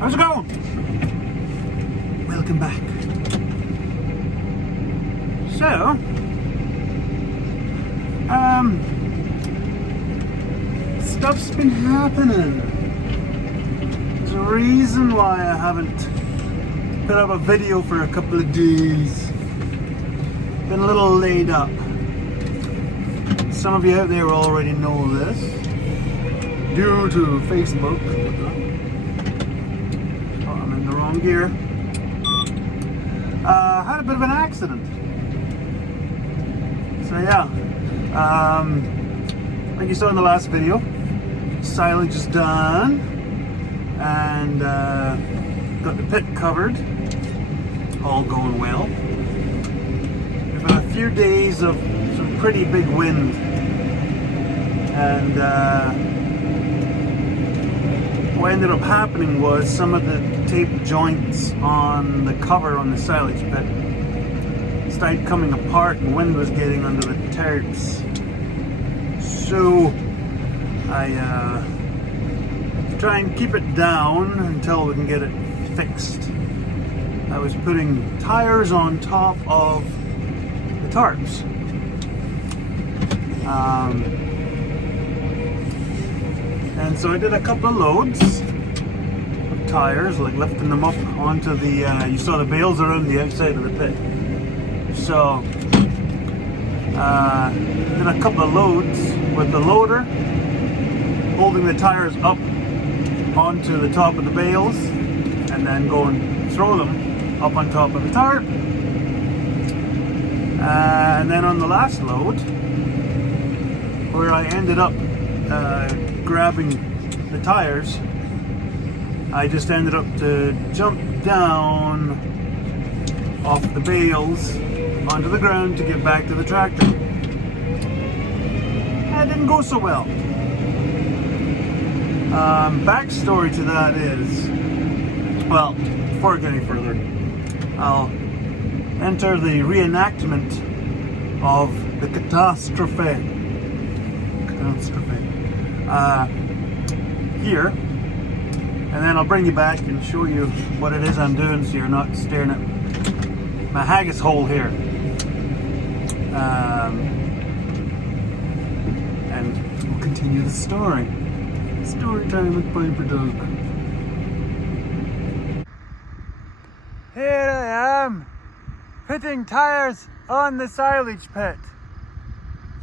How's it going? Welcome back. So, stuff's been happening. There's a reason why I haven't put up a video for a couple of days. Been a little laid up. Some of you out there already know this due to Facebook. Oh, I'm in the wrong gear. Had a bit of an accident. So yeah, like you saw in the last video, silage is done and got the pit covered. All going well. We've had a few days of some pretty big wind, and what ended up happening was some of the tape joints on the cover on the silage pit started coming apart and wind was getting under the tarps. So I try and keep it down until we can get it fixed. I was putting tires on top of the tarps. And so I did a couple of loads of tires, like lifting them up onto the, you saw the bales around the outside of the pit. So, did a couple of loads with the loader, holding the tires up onto the top of the bales, and then go and throw them up on top of the tarp. And then on the last load, where I ended up grabbing the tires, I just ended up to jump down off the bales onto the ground to get back to the tractor. That didn't go so well. Backstory to that is, well, before I get any further, I'll enter the reenactment of the catastrophe here, and then I'll bring you back and show you what it is I'm doing so you're not staring at my haggis hole here. And we'll continue the story. Story time with Piper Doug. Here I am, putting tires on the silage pit,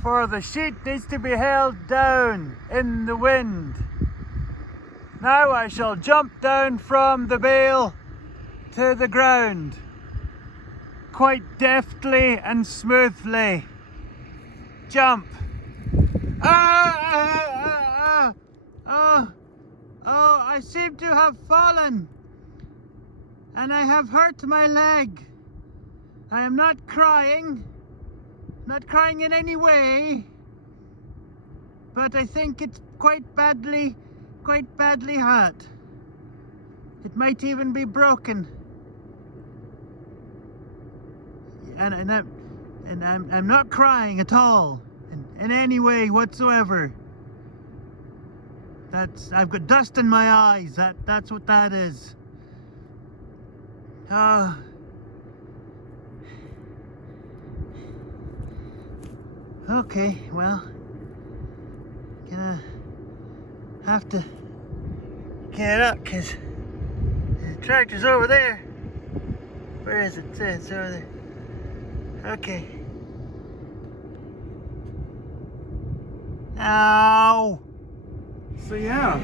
for the sheet needs to be held down in the wind. Now I shall jump down from the bale to the ground, quite deftly and smoothly. Jump. Oh, I seem to have fallen, and I have hurt my leg. I am not crying in any way, but I think it's quite badly hurt. It might even be broken. And I'm not crying at all, in any way whatsoever. I've got dust in my eyes. That's what that is. Okay, well, gonna have to get up because the tractor's over there. Where is it? It's over there. Okay. Ow! So yeah,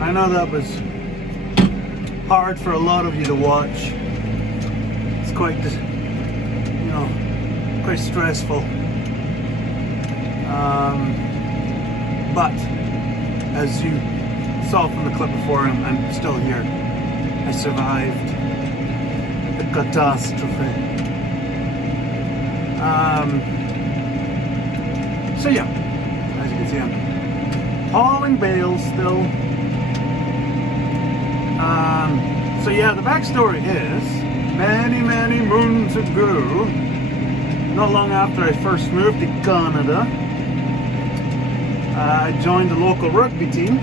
I know that was hard for a lot of you to watch. It's quite, quite stressful. But as you saw from the clip before, I'm still here. I survived the catastrophe. So yeah, as you can see, I'm hauling bales still. So yeah, the backstory is, many moons ago, not long after I first moved to Canada, I joined the local rugby team.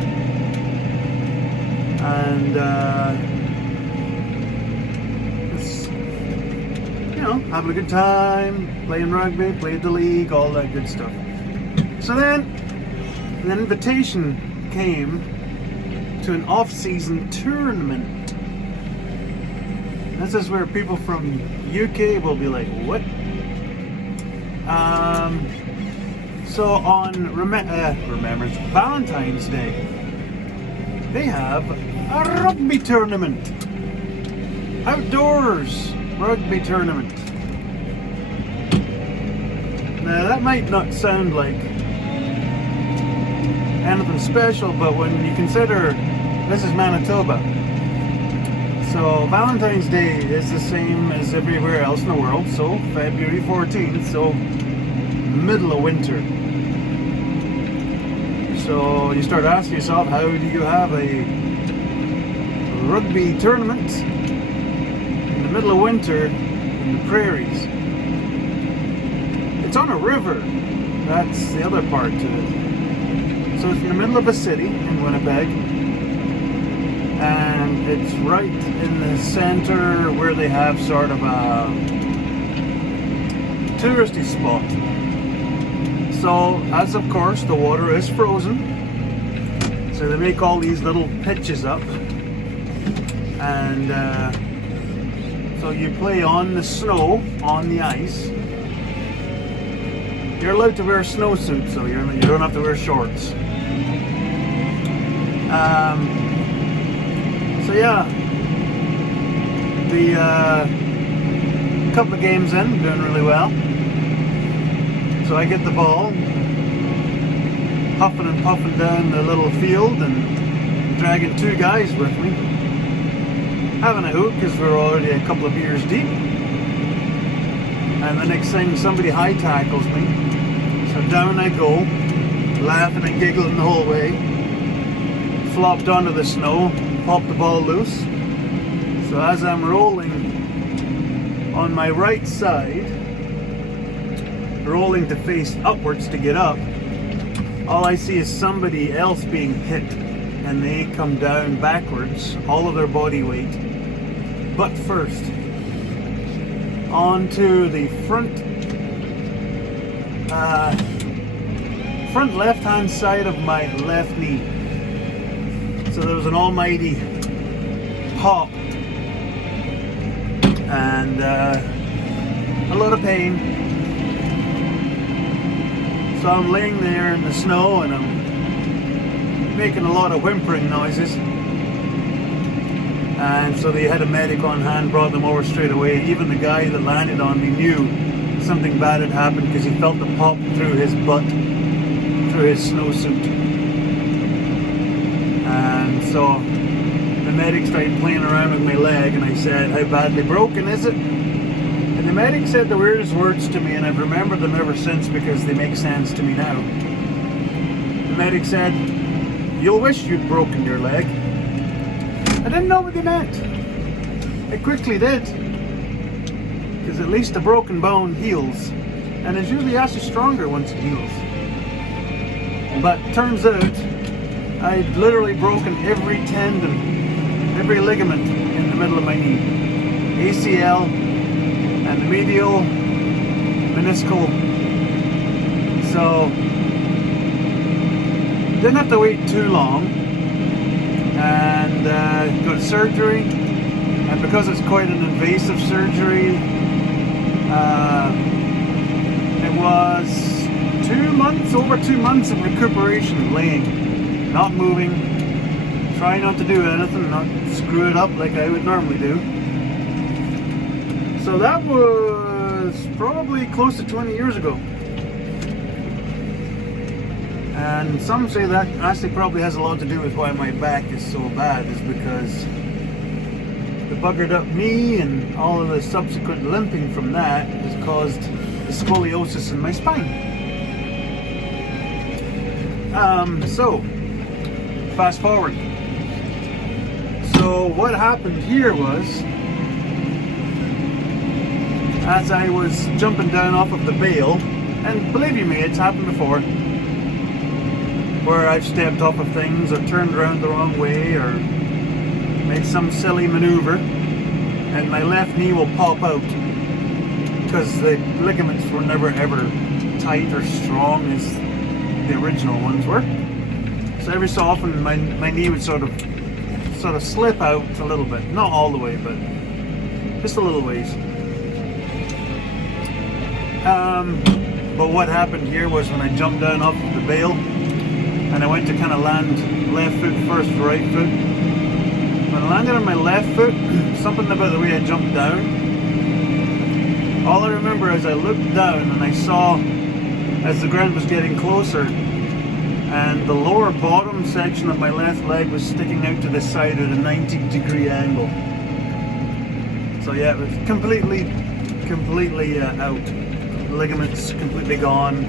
and just, having a good time, playing rugby, played the league, all that good stuff. So then an invitation came to an off-season tournament. This is where people from UK will be like, what? So on Valentine's Day, they have a rugby tournament. Outdoors rugby tournament. Now that might not sound like anything special, but when you consider this is Manitoba, so Valentine's Day is the same as everywhere else in the world, so February 14th, so middle of winter. So you start asking yourself, how do you have a rugby tournament in the middle of winter in the prairies? It's on a river. That's the other part to it. So it's in the middle of a city in Winnipeg, and it's right in the center where they have sort of a touristy spot. So, as of course the water is frozen, so they make all these little pitches up, and so you play on the snow, on the ice. You're allowed to wear snowsuits, so you don't have to wear shorts. So yeah, the couple of games in, doing really well. So I get the ball, huffing and puffing down the little field and dragging two guys with me, having a hoot because we're already a couple of beers deep. And the next thing, somebody high tackles me, so down I go, laughing and giggling the whole way, flopped onto the snow, popped the ball loose. So as I'm rolling on my right side, rolling to face upwards to get up, all I see is somebody else being hit, and they come down backwards, all of their body weight, butt first, onto the front left hand side of my left knee. So there was an almighty pop and a lot of pain. So I'm laying there in the snow and I'm making a lot of whimpering noises. And so they had a medic on hand, brought them over straight away. Even the guy that landed on me knew something bad had happened because he felt the pop through his butt, through his snowsuit. And so the medic started playing around with my leg, and I said, how badly broken is it? And the medic said the weirdest words to me, and I've remembered them ever since because they make sense to me now. The medic said, you'll wish you'd broken your leg. I didn't know what they meant. I quickly did. Because at least a broken bone heals. And it's usually actually stronger once it heals. But turns out, I'd literally broken every tendon, every ligament in the middle of my knee. ACL and the medial meniscal. So, didn't have to wait too long. And got surgery, and because it's quite an invasive surgery, it was 2 months, over 2 months of recuperation, laying, not moving, trying not to do anything, not screw it up like I would normally do. So that was probably close to 20 years ago. And some say that actually probably has a lot to do with why my back is so bad, is because the buggered up knee and all of the subsequent limping from that has caused the scoliosis in my spine. So, fast forward. So what happened here was, as I was jumping down off of the bale, and believe you me, it's happened before, where I've stepped off of things or turned around the wrong way or make some silly maneuver, and my left knee will pop out because the ligaments were never ever tight or strong as the original ones were. So every so often my knee would sort of slip out a little bit, not all the way, but just a little ways. But what happened here was when I jumped down off of the bale and I went to kind of land left foot first, right foot. When I landed on my left foot, something about the way I jumped down, all I remember is I looked down and I saw as the ground was getting closer and the lower bottom section of my left leg was sticking out to the side at a 90-degree angle. So yeah, it was completely out. Ligaments completely gone.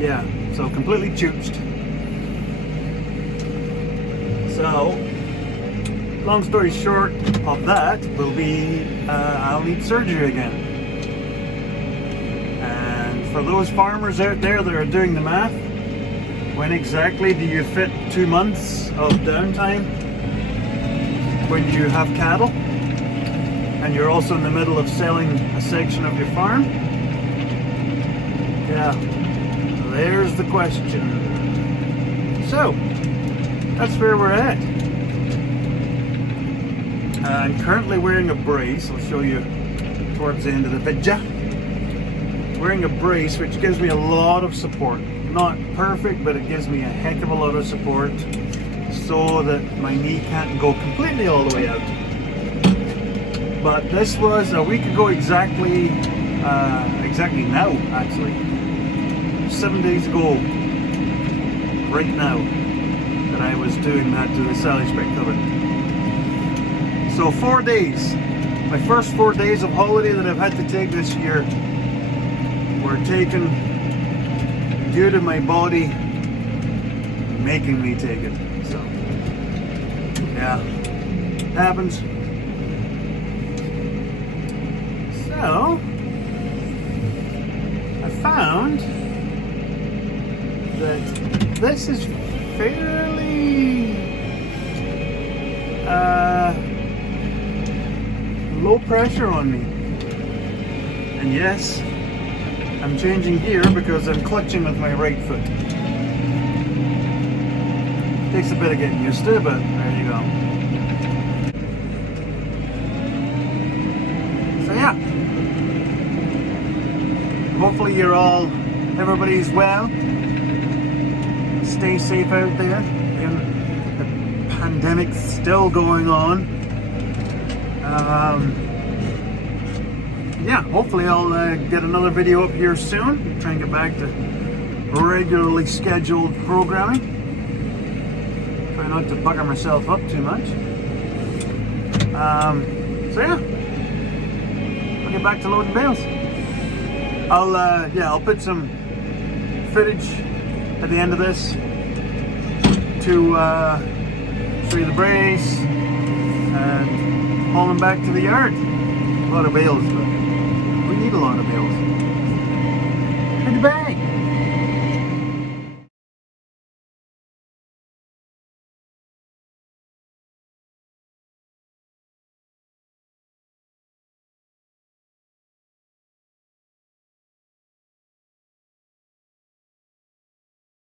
Yeah, so completely chooched. So, long story short of that will be I'll need surgery again. And for those farmers out there that are doing the math, when exactly do you fit 2 months of downtime when you have cattle and you're also in the middle of selling a section of your farm? Yeah, there's the question. So, that's where we're at. I'm currently wearing a brace. I'll show you towards the end of the video. Wearing a brace which gives me a lot of support. Not perfect, but it gives me a heck of a lot of support so that my knee can't go completely all the way out. But this was a week ago exactly now actually. 7 days ago, right now, that I was doing that to the silage bed cover. So 4 days, my first 4 days of holiday that I've had to take this year were taken due to my body making me take it. So, yeah, happens. So, I found that this is fairly low pressure on me. And yes, I'm changing gear because I'm clutching with my right foot. Takes a bit of getting used to, but there you go. So yeah, hopefully everybody's well. Stay safe out there. The pandemic's still going on. Yeah, hopefully I'll get another video up here soon. Try and get back to regularly scheduled programming. Try not to bugger myself up too much. So yeah, I'll get back to loading bales. I'll put some footage at the end of this to show you the brace and haul them back to the yard. A lot of bales, but we need a lot of bales. In the bag.